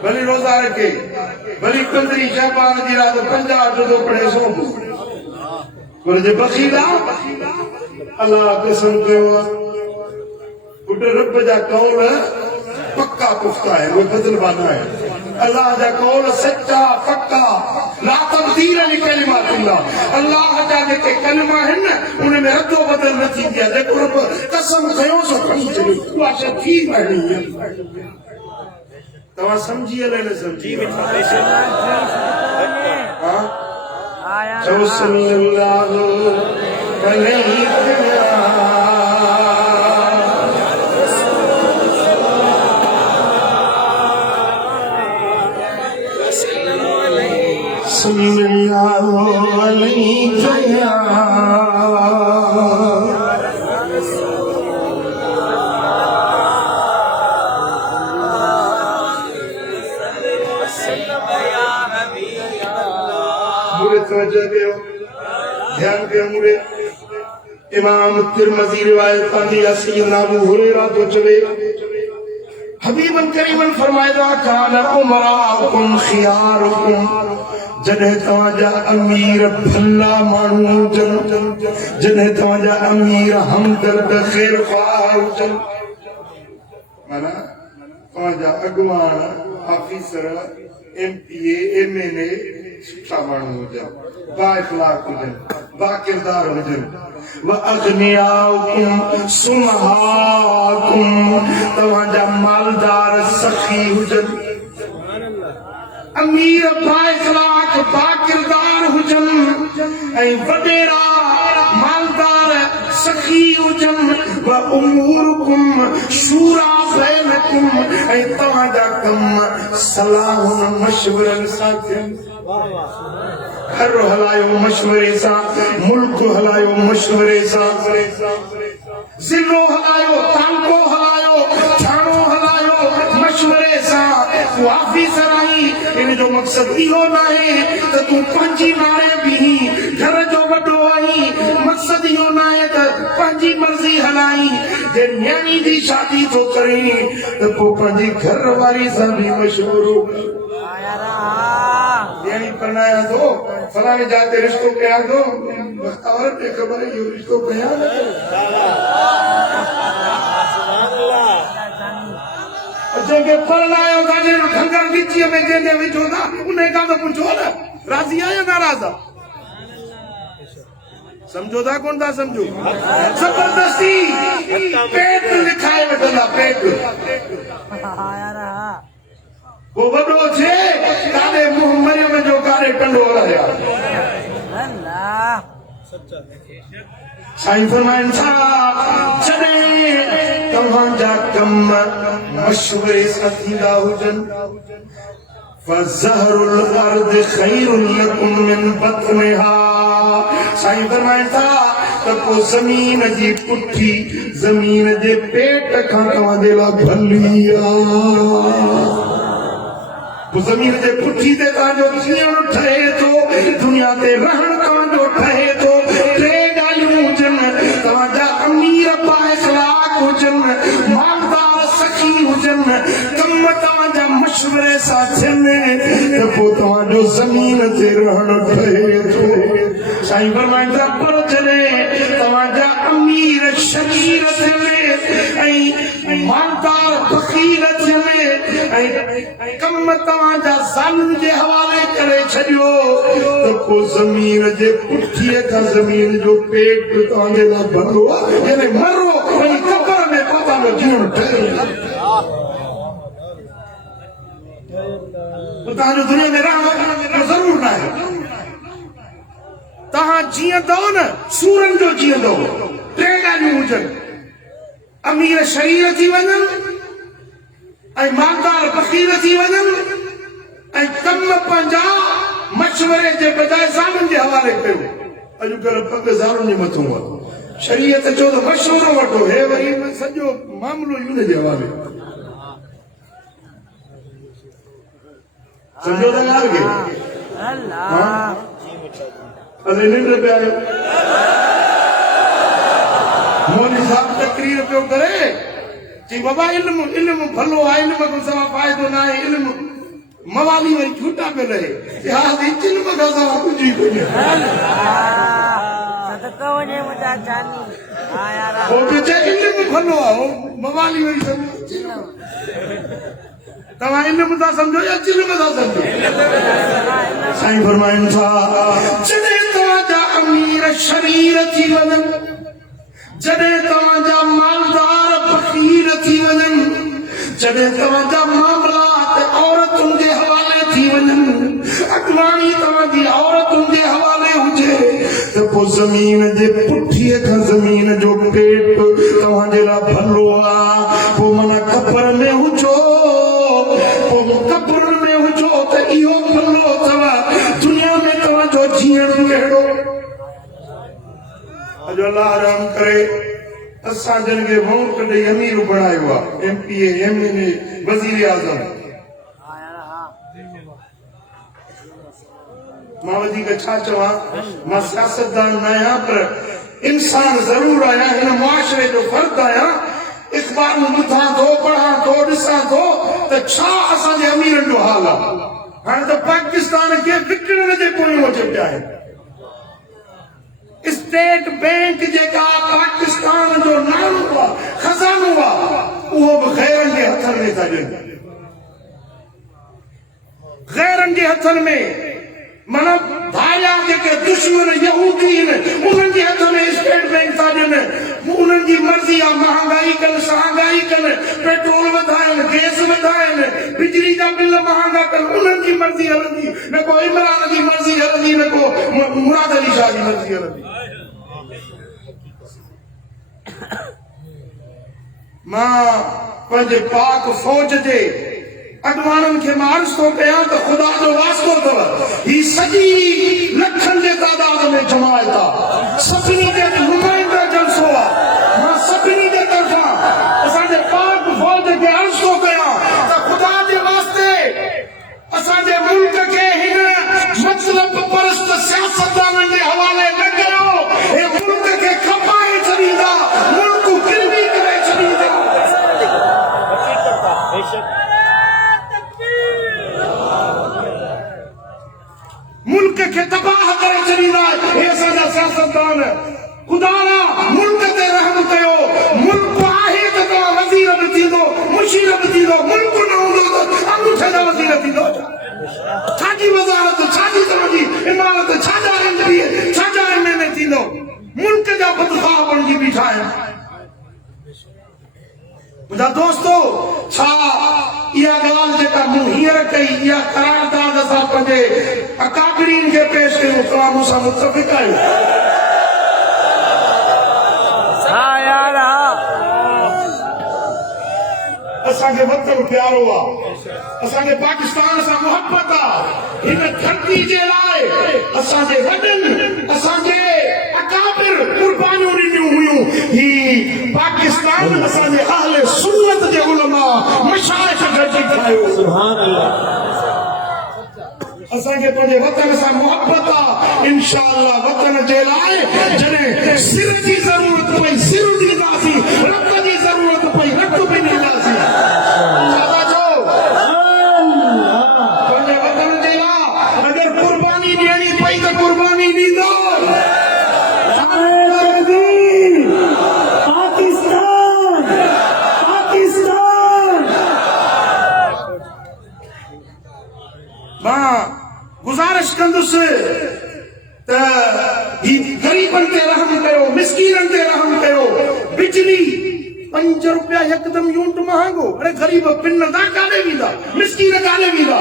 भली रोजा रखे भली कंदरी शहबान जी रात 50 जो पढ़े सो पर जे बखीला अल्लाह कसम कयो उठ रब जा कौल पक्का पुख्ता है वो बदलवाना है अल्लाह जा कौल सच्चा पक्का ला तब्दील लिकलिमातिल्लाह अल्लाह जा जेके कलमा है न उन्हें में रद्दो बदल न थी दिया जेको रब कसम खयो सो खणी चली उहा शइ थी वणी है तव्हां समझी अलाए न समझी हां जो सल्लल्लाहु अलैहि सल्लल्लाहु अलैहि ध्यान कयो मुरे इमाम तिरमिज़ी रिवायत पांदी सय्यदना अबू हुरैरा तो चले हबीबन करीमन फरमायदा कान उमराकुम खियारुकुम जॾहिं तव्हांजा अमीर भला माण्हू हुजनि जॾहिं तव्हांजा अमीर हमदर्द ख़ैरख़्वाह हुजनि माना तव्हांजा अॻुवान ऑफिसर MPA MNA सुठा माण्हू हुजनि बाइख़लाक़ हुजनि बाकिरदार हुजनि व अग़नियाकुम सुमहाकुम तव्हांजा मालदार सखी हुजनि अमीर बाइख़लाक़ बाकिरदार हुजनि ऐं वॾेरा मालदार सखी हुजनि व उमूरुकुम शूरा बैनकुम ऐं तव्हांजा कम सलाहुनि मशवरनि सां थियनि घर हलायो मशवरे सां मुल्क हलायो मशवरे सां ज़िलो हलायो तालको हलायो थाणो हलायो मशवरे सां ऑफिसर आई इन जो मकसद इहो न आहे त तूं पंहिंजी मारे बीही घर जो वॾो आई मकसद इहो न आहे त पंहिंजी मर्ज़ी हलाई जे न्याणी जी शादी थो करे त पोइ पंहिंजी घर वारी सां बि मशवरो न्याणी परणाया थो फलाणे जाते रिश्तो कयां थो औरत खे ख़बर आहे इहो रिश्तो कयां न जंहिंखे परणायो था खंगर गिचीअ में जंहिंजे विझो था उन खां त पुछो न राज़ी आहे या नाराज़ आहे समझो था कोन था समझो जबरदस्ती पेट लिखाए वठंदा पेट वो वॾो थिए काॾे मुंहुं मरियम जो काॾे टंडो हलाया साईं फरमाइनि था जॾहिं तव्हांजा कम मशवरे सां थींदा हुजनि फज़हरुल अर्द खैरुल लकुम मिन बत्निहा। साईं फरमाइनि था त पोइ ज़मीन जी पुठी ज़मीन जे पेट खां तव्हांजे लाइ भली आहे। पोइ ज़मीन जे पुठी ते तव्हांजो जीअण ठहे थो, दुनिया ते रहण तव्हांजो ठहे थो। टे ॻाल्हियूं हुजनि, तव्हांजा अमीर बाइख़लाक़ हुजनि, मालदार सखी हुजनि, कम तव्हांजा मशवरे सां थियनि त पोइ तव्हांजो ज़मीन ते रहण ठहे थो। साईं फरमाइनि था पर जॾहिं तव्हांजा अमीर शकीर थियनि ऐं मालदार फ़क़ीर थियनि ऐं कम तव्हांजा ज़ालुनि जे हवाले करे छॾियो त पोइ ज़मीन जे पुठीअ खां ज़मीन जो पेट तव्हांजे लाइ भरो आहे। यानी मरो वञी क़बर में पोइ तव्हांजो जीवन ठहे। तव्हांजो दुनिया में रहण ज़रूर न आहे। तव्हां जीअंदव न सूरनि जो जीअंदव। टे ॻाल्हियूं हुजनि, अमीर शरीर थी वञनि ऐं मालदार फ़क़ीर थी वञनि ऐं कम पंहिंजा मशवरे जे बजाय ज़ालुनि जे हवाले कयो। अॼुकल्ह पग ज़ालुनि जे मथां आहे। शरीयत चओ त मशवरो वठो, हे वरी सॼो मामिलो ई उन जे हवाले। सम्झो था ॻाल्हि खे? अरे निंड पे आयो मौलवी साहब तकरीर पियो करे कि बाबा इल्म इल्म भलो आहे, इल्म को सवा फ़ाइदो न आहे, इल्म मवाली वरी झूठा पे रहे। हा इल्म का सवा कुछ ही कोन्हे। वो तो चए इल्म भलो आहे, मवाली वरी सब तव्हां इल्म था सम्झो या चिल्म था सम्झो? साईं फरमाइनि था जॾहिं तव्हांजा अमीर शरीर थी वञनि, जॾहिं तव्हांजा मालदार फ़क़ीर थी वञनि, जॾहिं तव्हांजा मामलात औरतुनि जे हवाले थी वञनि, अॻवानी तव्हांजी औरतुनि जे हवाले हुजे त पोइ ज़मीन जे पुठीअ खां ज़मीन जो पेट तव्हांजे लाइ भलो आहे। पोइ माना क़बर में हुजो, कब्र में हुजो त इहो भलो अथव। दुनिया में तव्हांजो जीअण कहिड़ो? अॼु अल्लाह रहम करे असां जन खे वोट ॾेई अमीर बणायो आहे, MPA MNA वज़ीर आज़म। मां वधीक छा चवां, मां सियासतदान न आहियां पर इंसान ज़रूर आहियां, हिन मुआशरे जो फ़र्द आहियां। इख़बारूं ॿुधां थो, पढ़ां थो, ॾिसां थो त छा असांजे अमीरनि जो हाल आहे। हाणे त पाकिस्तान खे विकिणण जे पोयूं अची पिया आहिनि। स्टेट बैंक जेका पाकिस्तान जो नालो आहे, खज़ानो आहे, उहो बि गैरनि जे हथनि में था ॾियनि। गैरनि जे हथनि में माना भाया जेके दुश्मन यहूदी आहिनि उन्हनि जे हथ में स्टेट बैंक था ॾियनि। उन्हनि जी मर्ज़ी आहे महांगाई कनि, सहांगाई कनि, पेट्रोल वधाइनि, गैस वधाइनि, बिजली जा बिल महांगा कनि। उन्हनि जी मर्ज़ी हलंदी, न को इमरान जी मर्ज़ी हलंदी, न को मुराद अली शाह जी मर्ज़ी हलंदी। मां पंहिंजे पाक फौज जे अॻवाननि खे मां अर्ज़ थो कयां त ख़ुदा जो वास्तो अथव, ही सॼी लखनि जे तादाद में जमायत आहे, सभिनी जे नुमाइंदा जलसो आहे। मां सभिनी जे तरफ़ां असांजे पाक फौज खे अर्ज़ थो कयां त ख़ुदा जे वास्ते असांजे मुल्क खे हिन मतिलब परस्त सियासतदाननि जे हवाले न कयो। हे मुल्क खे खपाए छॾींदा, मुल्क किरवी करे छॾींदा। मुल्क खे तबाह करे छॾींदा। हे असांजा सियासतदान, ख़ुदा मुल्क ते रहम कयो। मुल्क आहे त तव्हां वज़ीर बि थींदो, मुशीर बि थींदो। मुल्क न हूंदो त अंगूठे जा वज़ीर थींदो। छाजी वज़ारत, छाजी तव्हांजी इमारत, छाजा MP, छाजा MNA थींदो। मुल्क जा बदखाह बणिजी बीठा आहिनि। मुंहिंजा दोस्तो, छा इहा ॻाल्हि जेका मूं हींअर कई, इहा करारदाद असां पंहिंजे अकाबरीन खे पेश कयूं, तव्हां मूंसां मुतफ़िक़ आहियो? असांखे वतन प्यारो आहे, असांखे पाकिस्तान सां मोहब्बत आहे। हिन धरती जे लाइ असांजे वॾनि असांजे अकाबिर कुर्बानियूं ॾिनियूं हुयूं। ही पाकिस्तान असांजे अहले सुन्नत जे उलमा मशाइख गॾिजी ठाहियो। सुभान अल्लाह। असांखे पंहिंजे वतन सां मोहब्बत आहे। इंशाअल्लाह वतन जे लाइ जॾहिं सिर जी ज़रूरत पई सिर ॾींदासीं, रत जी ज़रूरत पई रत बि ॾींदासीं। छा चओ? पंहिंजे वतन जे लाइ अगरि कुर्बानी ॾियणी पई त कुर्बानी ॾींदो। पाकिस्तान पाकिस्तान। मां गुज़ारिश कंदुसि त गरीबनि ते रहम कयो, मिस्कीननि ते रहम कयो। बिजली 5 रुपया यकदम यूनिट महांगो। अरे गरीब पिन दा काॾे वेंदा, मिस्कीन काॾे वेंदा?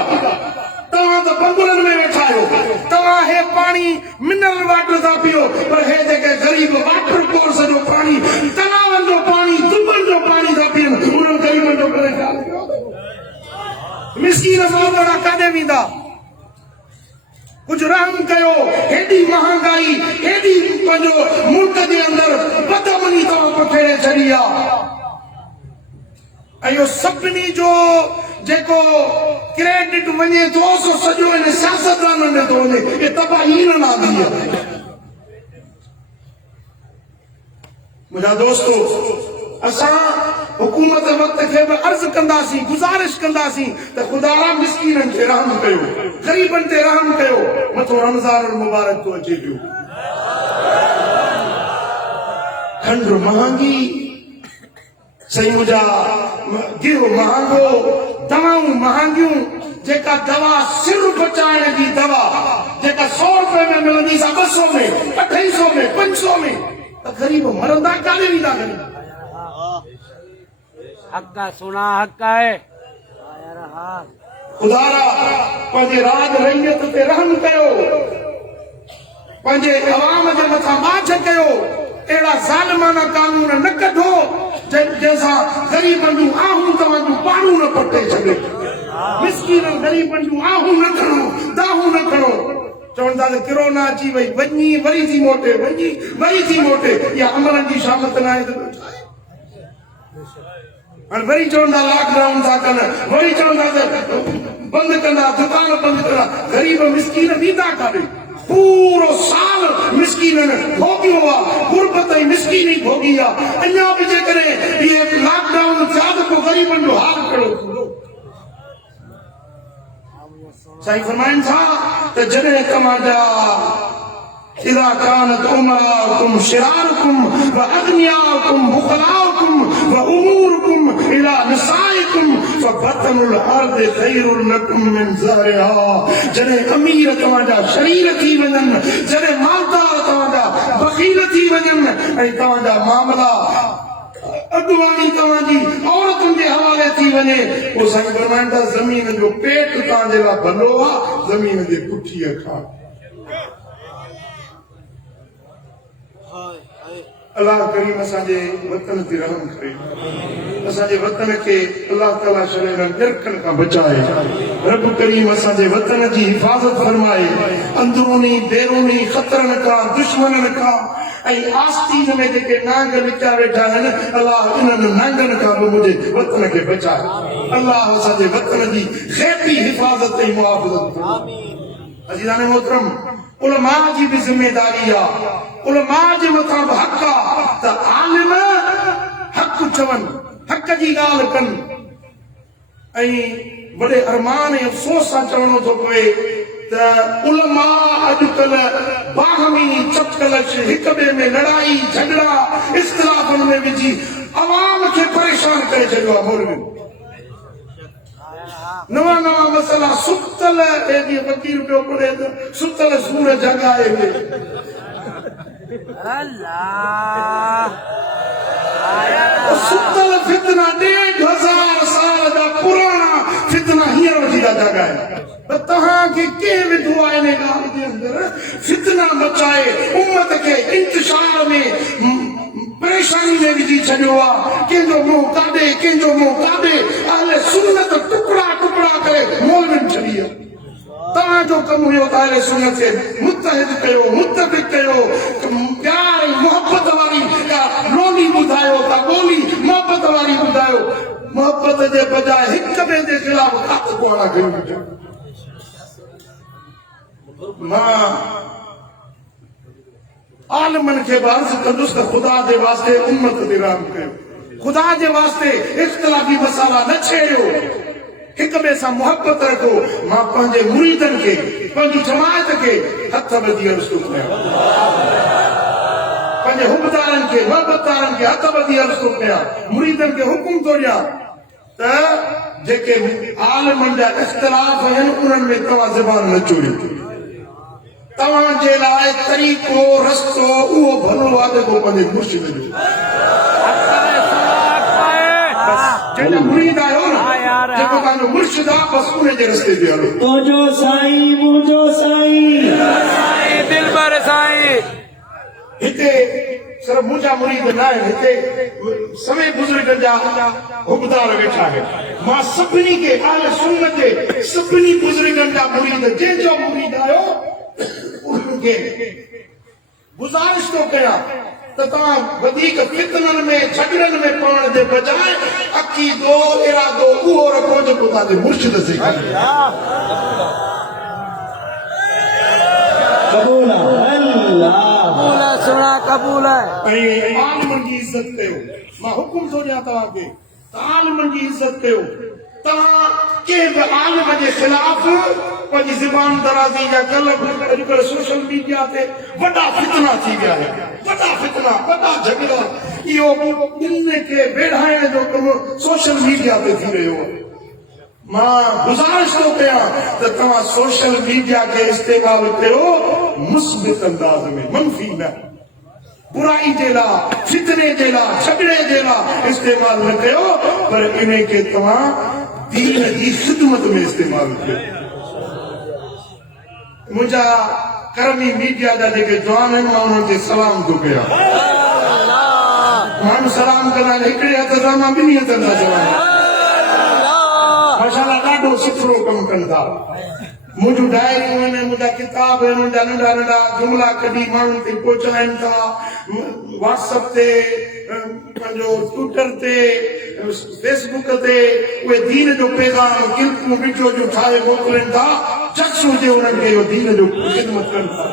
तव्हां त बंगुलनि में वेठा आहियो, तव्हां हे पाणी मिनरल वाटर था पियो, पर हे जेके गरीब वाटर कोर्स जो पाणी, तलावनि जो पाणी, दुबनि जो पाणी था पीअनि, उन्हनि गरीबनि जो करे ख़्याल कयो। मिस्कीन माण्हू काॾे वेंदा? कुछ रहम कयो। हेॾी महांगाई, हेॾी पंहिंजो मुल्क जे अंदरि बदमनी तव्हां पखेड़े छॾी आहे। ऐं इहो सभिनी जो जेको क्रेडिट वञे थो सो सॼो हिन सियासतदाननि में थो वञे। हे तबाही न आंदी आहे। मुंहिंजा दोस्तो, असां हुकूमत वक़्त खे बि अर्ज़ कंदासीं, गुज़ारिश कंदासीं त ख़ुदा मिस्कीननि खे रहम कयो, ग़रीबनि ते रहम कयो। मथो रमज़ान मुबारक थो अचे पियो। खंड महांगी, सही मुंहिंजा गिहु महांगो, दवाऊं महांगियूं। जेका दवा सिर बचाइण जी दवा जेका 100 रुपए में मिलंदी सा 200 में, 250 में, 500 में, त गरीब मरंदा काॾे वेंदा? गरीब हक्का सुना हक्का है। खुदारा पंहिंजे राज रैयत ते रहम कयो, पंहिंजे अवाम जे मथां बाझ कयो। अहिड़ा ज़ालिमाना कानून न कढो जंहिंसां ग़रीबनि जूं आहूं तव्हां जूं पाणू न पटे छॾे। मिस्कीन ग़रीबनि जूं आहूं न खणो, दाहूं न खणो। चवंदा त किरोना अची वई, वञी वरी थी मोटे, वञी वरी थी मोटे। इहा अमलनि जी शामत न आहे। हाणे वरी चवंदा लॉकडाउन था कनि, वरी चवंदा त बंदि कंदा, दुकान बंदि कंदा। ग़रीब मिस्कीन वेंदा काॾे? पूरो साल मिस्कीननि भोगियो आहे, गुरबत ऐं मिस्कीनी भोगी आहे। अञा बि जेकॾहिं इहे लॉकडाउन थिया त पोइ ग़रीबनि जो हाल कहिड़ो थींदो? साईं फरमाइनि था त जॾहिं तव्हांजा إذا كانت أمراؤكم شراركم وأغنياؤكم بخلاؤكم وأموركم إلى نسائكم فبطن الأرض خير لكم من زهرها. جڏهن أمير تव्हांजा शरीर थी वञनि, जॾहिं मालदार तव्हांजा बख़ील थी वञनि ऐं तव्हांजा मामला अॻुवाणी तव्हांजी औरतुनि जे हवाले थी वञे, पोइ साईं फरमाइनि था ज़मीन जो पेट तव्हांजे लाइ भलो आहे, ज़मीन जे पुठीअ खां। अल्लाह करीम असांजे वतन ते रहम करे, असांजे वतन खे अल्लाह ताला शरीर निरखनि खां बचाए। रब करीम असांजे वतन जी हिफ़ाज़त फरमाए, अंदरूनी बैरूनी ख़तरनि खां, दुश्मननि खां ऐं आस्तीन में जेके नांग विचा वेठा आहिनि, अल्लाह इन्हनि नांगनि खां बि मुंहिंजे वतन खे बचाए। अल्लाह असांजे वतन जी ग़ैबी हिफ़ाज़त ऐं मुहाफ़िज़त करे। अज़ीज़ान मोहतरम, उलमा जी भी जिम्मेदारी आहे, उलमा जे मथां बि हक़ आहे त आलिम हक़ चवनि, हक़ जी ॻाल्हि कनि। ऐं वॾे अरमान ऐं अफ़सोस सां चवणो थो पए त उलमा अॼुकल्ह बाहमी चपकलश, हिक ॿिए में लड़ाई झगड़ा इख़्तिलाफ़नि में विझी अवाम खे परेशान करे छॾियो आहे। मौलवी नवा नवा मसला सुतल फकीर पियो पढ़े त सुतल सूर जगाए वे। सुतल फितना 1500 साल जा पुराना फितना हींअर वठी था जगाए। तव्हांखे कंहिं विधो आहे इन ॻाल्हि जे अंदरि फितना मचाए उम्मत खे इंतशार में परेशानी में विझी छॾियो आहे। कंहिंजो मुंहुं काॾे, कंहिंजो मुंहुं काॾे। जो कम हुयो ताले सुन्नत से मुत्तहिद कयो मुत्तफिक कयो प्यार मोहब्बत वाली का रोली बुधायो का बोली मोहब्बत वाली बुधायो मोहब्बत जे बजाय हिक ॿिए जे खिलाफ खात कोड़ा कयो मां आलमन के बार्ज़ कंदुस त खुदा जे वास्ते उम्मत ते राम कयो खुदा जे वास्ते इख्तिलाफी मसाला न छेड़ियो हिक ॿिए सां मोहब्बत रखो मां पंहिंजे मुरीदन खे पंहिंजी जमायत खे हथ ॿधी अर्ज़ु थो कयां पंहिंजे हुबदारनि खे मोहब्बतदारनि खे हथ ॿधी अर्ज़ु थो कयां मुरीदन खे हुकुम थो ॾियां त जेके आलमन जा इख्तिलाफ आहिनि उन्हनि में तव्हां ज़बान न चोरियो तव्हांजे लाइ तरीक़ो रस्तो उहो भलो आहे जेको पंहिंजे मुर्शिद जो जेका मुरीद आहियो न जेको तव्हांजो मुर्शिद आहे बसि उन जे रस्ते ते हलो तुंहिंजो साईं मुंहिंजो साईं दिल भर साईं हिते सिर्फ़ मुंहिंजा मुरीद न आहिनि हिते सभई बुज़ुर्गनि जा हुबदार वेठा आहिनि मां सभिनी खे आले सुन्नत जे सभिनी बुज़ुर्गनि जा मुरीद जंहिंजो मुरीद आहियो उन्हनि खे गुज़ारिश थो कयां त तव्हां वधीक फितननि में झगड़नि में पवण जे बजाय अक़ीदो इरादो उहो रखो जेको तव्हांजे मुर्शिद सेखारे कबूल आहे अल्लाह कबूल है सुना कबूल है ऐं आलमन जी इज़त कयो मां हुकुम थो ॾियां तव्हांखे त आलमन जी इज़त कयो तव्हां कंहिं बि आलम जे ख़िलाफ़ पंहिंजी ज़बान दराज़ी जा अॼुकल्ह सोशल मीडिया ते वॾा फितना थी विया आहिनि वॾा फितना वॾा झगड़ा इहो ॿिन्ही खे वेढ़ाइण जो कमु सोशल मीडिया ते थी रहियो आहे मां गुज़ारिश थो कयां त तव्हां सोशल मीडिया खे इस्तेमाल कयो मुस्बित अंदाज़ में मनफ़ी न बुराई जे लाइ फितने जे लाइ झगड़े जे लाइ इस्तेमाल न कयो पर इन खे तव्हां दीन जी ख़िदमत में इस्तेमाल कयो मुंहिंजा करमी मीडिया जा जेके जवान आहिनि मां उन्हनि खे सलाम थो कयां माण्हू सलाम कंदा आहिनि हिकिड़े हथ सां मां ॿिन्ही हथनि सां चवां माशाअल्लाह ॾाढो सुठो कमु कनि था मुंहिंजूं डायरियूं आहिनि मुंहिंजा किताब आहिनि मुंहिंजा नंढा नंढा जुमला कढी माण्हुनि ते पहुचाइनि था व्हाट्सएप ते पंहिंजो ट्विटर ते फेसबुक ते उहे दीन जो पैगाम क्लिपूं वीडियो जूं ठाहे मोकिलनि था शख़्स हुजे उन्हनि खे इहो दीन जो ख़िदमत कनि था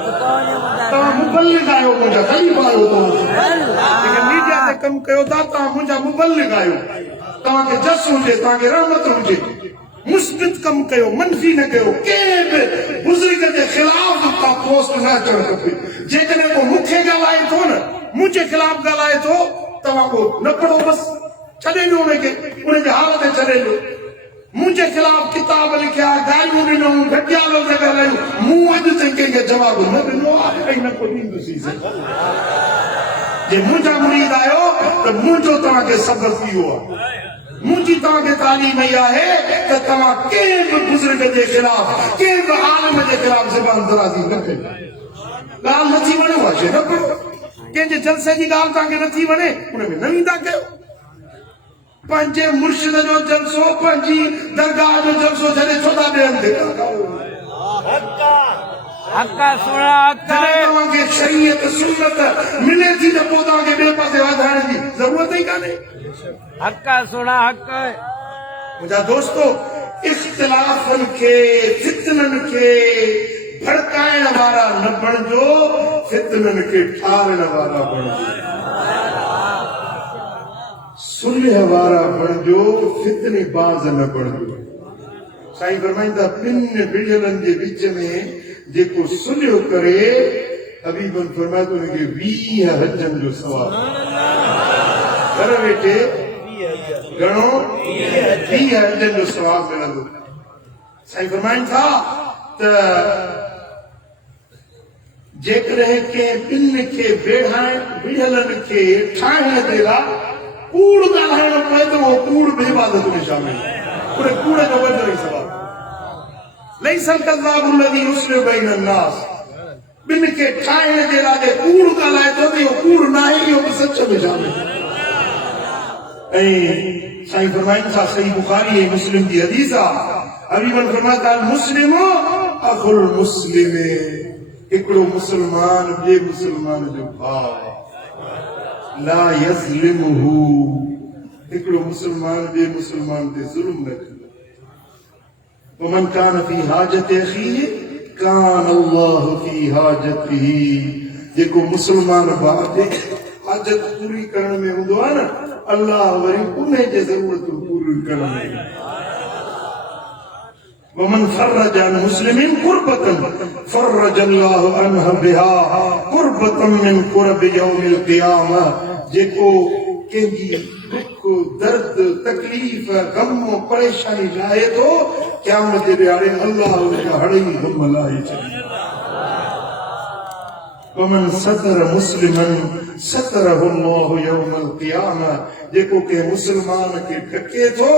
तव्हां मुबल्लिग आहियो मुंहिंजा ग़रीब आहियो जेके मीडिया ते कमु कयो था तव्हां मुंहिंजा मुबल्लिग आहियो तव्हांखे जस हुजे तव्हांखे रहमत हुजे मुस्बित कमु कयो मनफ़ी न कयो कंहिं बि बुज़ुर्ग जे ख़िलाफ़ का पोस्ट न अचणु खपे जेकॾहिं को मूंखे ॻाल्हाए थो न मुंहिंजे ख़िलाफ़ ॻाल्हाए थो तव्हां को न पढ़ो बसि छॾे ॾियो उनखे उनजे हाल ते छॾे ॾियो मुंहिंजे ख़िलाफ़ किताब लिखिया गालियूं ॾिनऊं घटिया लफ़्ज़ ॻाल्हायूं मूं अॼु ताईं कंहिंखे जवाब न ॾिनो आहे ऐं न को ॾींदुसि जे मुंहिंजा मुरीद आहियो त मुंहिंजो तव्हांखे सबक़ इहो आहे मुंहिंजी तव्हांखे तालीम इहा आहे त तव्हां कंहिं बि बुज़ुर्ग जे ख़िलाफ़ कंहिं बि आलिम जे ख़िलाफ़ ज़बान दराज़ी न कयो ॻाल्हि नथी वणे वाशे न पढ़ो कंहिंजे जलसे जी ॻाल्हि तव्हांखे नथी वणे उन में न वेंदा कयो पंहिंजे मुर्शिद जो जलसो पंहिंजी दरगाह जो जलसो जॾहिं छो था ॾियनि ते हक्का सुना हक्का जॾहिं तव्हांखे शरीयत सुन्नत मिले थी त पोइ तव्हांखे ॿिए पासे वधाइण जी ज़रूरत ई कान्हे हक्का सुना हक्का मुंहिंजा दोस्तो इख़्तिलाफ़नि खे फितननि खे भड़काइण वारा न बणिजो फितननि खे ठारण वारा बणिजो सुलह वारा बणिजो फितने बाज़ न बणिजो साईं फरमाईंदा ॿिनि बिड़ियलनि जे विच में जेको सुलह करे हबीबन फरमाए थो हुनखे 20 हजनि जो सवाब घर वेठे घणो 20 हजनि जो सवाब मिलंदो साईं फरमाइनि था त जेकॾहिं कंहिं ॿिनि खे बिड़ियलनि खे ठाहिण जे लाइ कूड़ ॻाल्हाइणो पए त उहो कूड़ बि इबादत में शामिल उन कूड़ जो वॾो ई सवाब लैसल कज़्ज़ाबु लज़ी युस्लिहु बैन अन्नास ॿिनि खे ठाहिण जे लाइ कूड़ ॻाल्हाए थो त इहो कूड़ न आहे इहो बि सच में शामिल ऐं साईं फरमाइनि था सही बुखारी ऐं मुस्लिम जी हदीस आहे हबीबन फरमाता मुस्लिम अखुल मुस्लिम हिकिड़ो मुसलमान ॿिए मुसलमान जो भाउ ला यज़लिमुहु हिकिड़ो मुसलमान ॿिए मुसलमान ते ज़ुल्म न कंदो वमन कान फी हाजत अखीहि कान अल्लाह फी हाजतिही जेको मुसलमान भाउ जे हाजत पूरी करण में हूंदो आहे न अल्लाह वरी उन जे ज़रूरतूं पूरी करण में वमन फर्रज अन मुस्लिमिन कुर्बतन फर्रज अल्लाहु अन्हु बिहा कुर्बतन मिन कुरब यौमिल क़ियामा जेको कंहिंजी दुख दर्द तकलीफ़ गम परेशानी लाहे थो क़यामत जे ॾियारे अल्लाह उनजा हड़ई गम लाहे छॾींदो वमन सतर मुस्लिमन सतरहु अल्लाहु यौमल क़ियामा जेको के मुसलमान खे ढके थो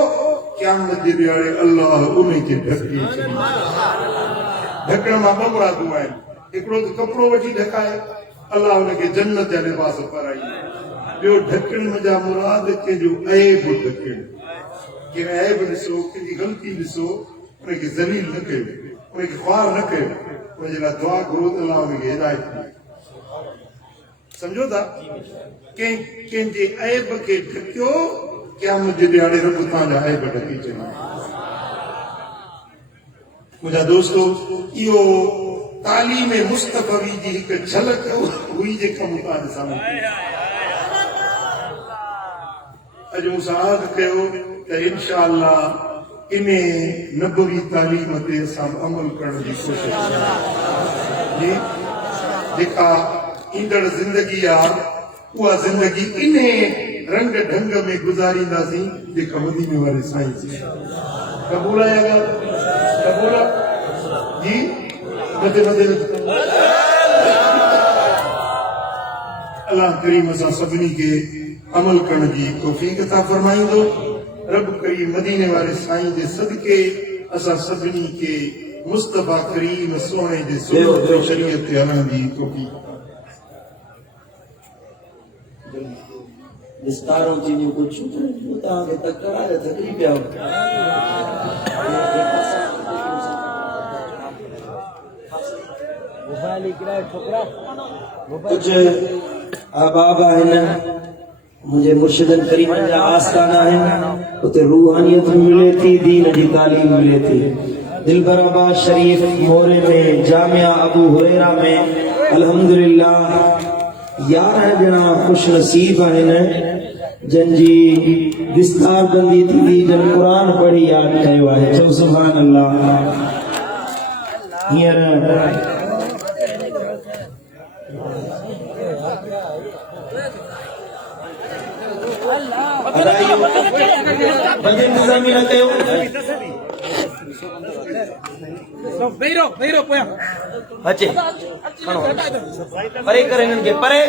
क़यामत जे ॾियारे अल्लाह उन खे ढके छॾींदो ढकण मां ॿ मुरादूं आहिनि हिकिड़ो त कपिड़ो वठी ढकाए अल्लाह उनखे जन्नत जा लिबास पाराईंदो ॿियो ढकण जा मुराद कंहिंजो ऐब ढकण कंहिं ऐब ॾिसो कंहिंजी ग़लती ॾिसो उनखे ज़लील न कयो उनखे ख्वार न कयो उनजे लाइ दुआ घुरो त अल्लाह उनखे हिदायत ॾे समझो था कंहिंजे ऐब खे ढकियो क़यामत जे ॾियारे रब तव्हांजा ऐब ढकी छॾींदो मुंहिंजा दोस्तो इहो तालीम मुस्तफ़वी जी हिकु झलक हुई जेका मूं तव्हांजे साम्हूं अॼु मूं सां अहद कयो त इंशाअल्लाह इन नबवी तालीम ते असां अमल करण जी कोशिशि कयूं जेका ईंदड़ ज़िंदगी आहे उहा ज़िंदगी इन रंग ढंग में गुज़ारींदासीं जेका मदीने वारे साईं जी क़बूल आहे ॻाल्हि क़बूल आहे जी मथे मथे अल्लाह करीम असां सभिनी खे अमल करण जी तौफ़ीक़ अता फरमाईंदो रब करीम मदीने वारे साईं जे सदके असां सभिनी खे मुस्तफ़ा करीम सोने जे सुन्नत ऐं शरीयत ते हलण जी तौफ़ीक़ विस्तारों चीजों को छूता के तक कराए तकलीफ कुछ अहबाब आहिनि मुझे मुर्शिदन करीम जा आस्ताना आहिनि उते रूहानियत मिले थी दीन जी तालीम मिले थी दिलबराबाद शरीफ मोरे में जामिया अबू हुरैरा में अल्हम्दुलिल्लाह 11 ॼणा खुश नसीब आहिनि जंहिंजी विस्तार बंदी थी जन क़ुरान पढ़ी याद कयो आहे चओ सुभान अल्लाह हींअर बंदे इंतज़ामी न कयो अचे परे करे इन्हनि खे परे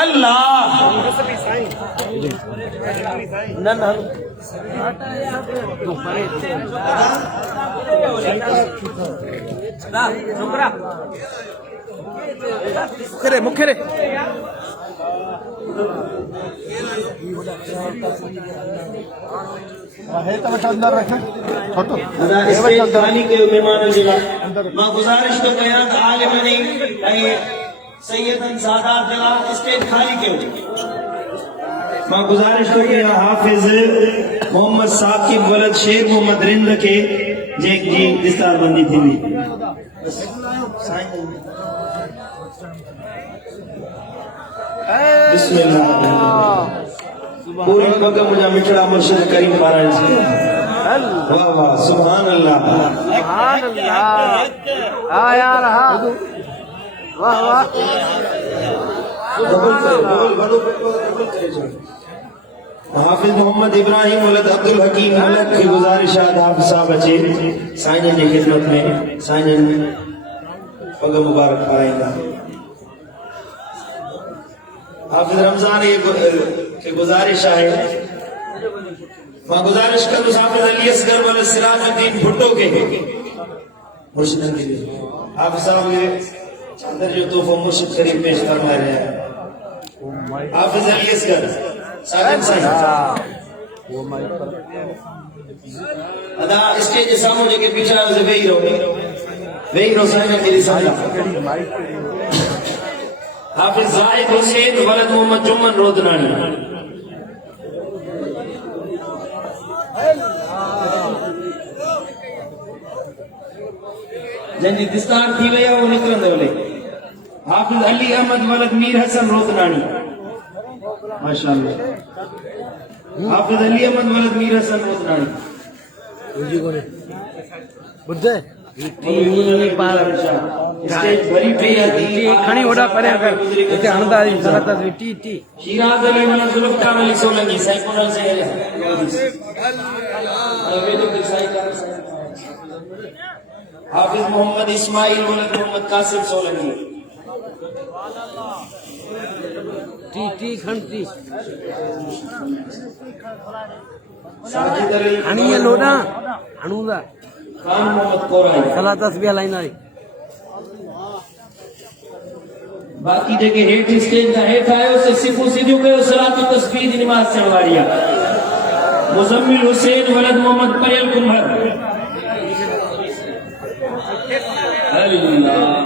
अल्लाह न न छोकरा मुखे मां गुज़ारिश तो कयां त आलिमनि ऐं सैयदन सादात जला स्टेज खाली कयो मां गुज़ारिश तो कयां हाफिज़ मोहम्मद साकिब वलद शेर मोहम्मद रिंद के जंहिंजी विस्तारबंदी थींदी पूरी पग मुझा मिठड़ा मुर्शिद करीम पारायण से वाह वाह सुभान अल्लाह हाँ यार हाँ वाह वाह हाफिज मोहम्मद इब्राहिम वलद अब्दुल हकीम मलक की गुजारिश है हाफिज साहब अचे साईं जी खिदमत में साईं पग मुबारक पाराईंदा हाफिज रमजान की गुजारिश है मां गुजारिश करूं हाफिज अली असगर वाले सिराजुद्दीन भुट्टो के मुर्शिदन के लिए हाफिज साहब के चादर जो तोहफा मुर्शिद करीम पेश फरमा रहे हैं हाफिज अली असगर साजिद साईं अदा स्टेज के सामने के पीछे से वेही रहो वेही रोसाइना के रिसाला हाफिज जाहिद हुसैन वलद मोहम्मद जुम्मन रोदनानी जंजी दिस्तार थी वया वो निकरंदे वले हाफिज अली अहमद वलद मीर हसन रोदनानी माशाअल्लाह हाफिज अली अहमद वलद मीर हसन रोदनानी बुझी कोने बुझे स्टेज भरी पई आती खणी वडा परे कर इते हणदारी सरत टी टी शिराज अली वलद जुल्फकार अली सोलंकी साइकोनल से हाफिज मोहम्मद इस्माइल वलद मोहम्मद कासिम सोलंकी टी टी खणती साजिद अली हणी लोडा हणूदा खान मोहम्मद कोराई सला तस्बीह लाइना बाकी जेके हेठ स्टेज ना हेठ आयो से सिफू सिधू कयो सलात तस्बीह दी नमाज चढ़ वारिया मुजम्मिल हुसैन वलद मोहम्मद पयल कुंभर अल्लाह